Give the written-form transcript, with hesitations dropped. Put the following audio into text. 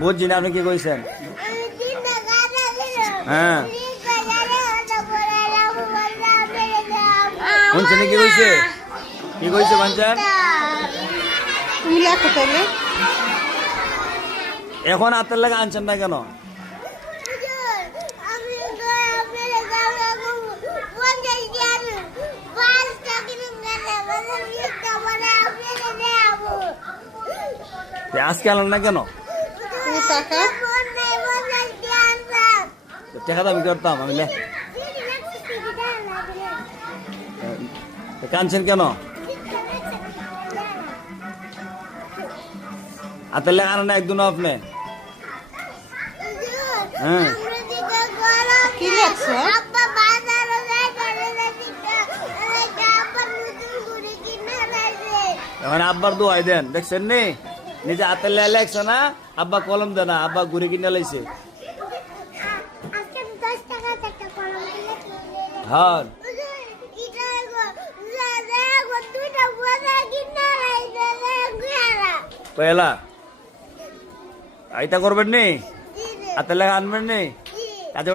বুঝছি না, আপনি কি কইছেন? হ্যাঁ শুনছেন কি কইছে? কি কইছে বাঞ্চান? তুমি লেখো তাইলে। এখন হাতের লাগে আনছেন না কেন? আজকে আনলেন না কেন? টাকা টাকা দাবি করতাম আমি। কানছেন কেন? হাতের লেগে আনেন না একদিনও আপনি? হ্যাঁ কি লেখছো? এখন আব্বার দোয়াই দেন, দেখছেন নি? নিজে হাতের লেগে লেখছে না, আব্বা কলম দেয় না, আব্বা ঘুরে কিনে লাইছে। হ্যাঁ পয়লা আইতা করবেন নি, হাতের লেগে আনবেন নি।